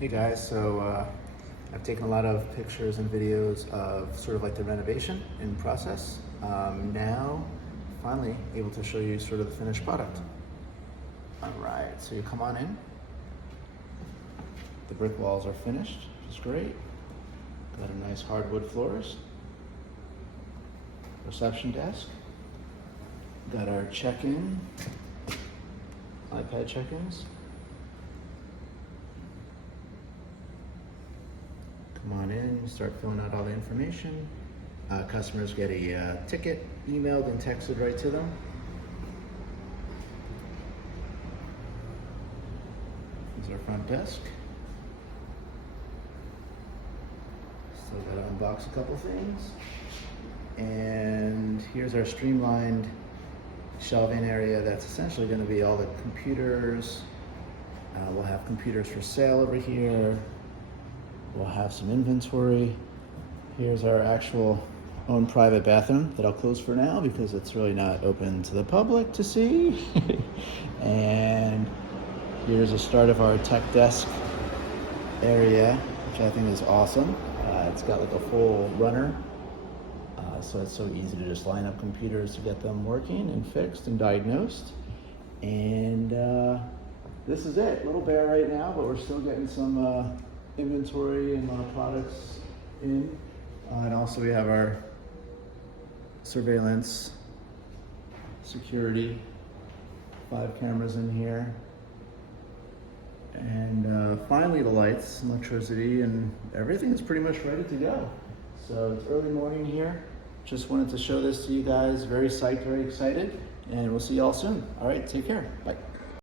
Hey guys, I've taken a lot of pictures and videos of sort of like the renovation in process. Now, finally able to show you sort of the finished product. All right, so you come on in. The brick walls are finished, which is great. Got a nice hardwood floors. Reception desk. Got our check-in, iPad check-ins. Come on in, start filling out all the information. Customers get a ticket emailed and texted right to them. This is our front desk. Still gotta unbox a couple things. And here's our streamlined shelving area that's essentially gonna be all the computers. We'll have computers for sale over here. We'll have some inventory. Here's our actual own private bathroom that I'll close for now because it's really not open to the public to see. And here's a start of our tech desk area, which I think is awesome. It's got like a full runner, so it's so easy to just line up computers to get them working and fixed and diagnosed. And this is it. Little bare right now, but we're still getting some inventory and products in. And also we have our surveillance, security, 5 cameras in here. And finally the lights, electricity, and everything is pretty much ready to go. So it's early morning here. Just wanted to show this to you guys. Very psyched, very excited, and we'll see y'all soon. All right, take care. Bye.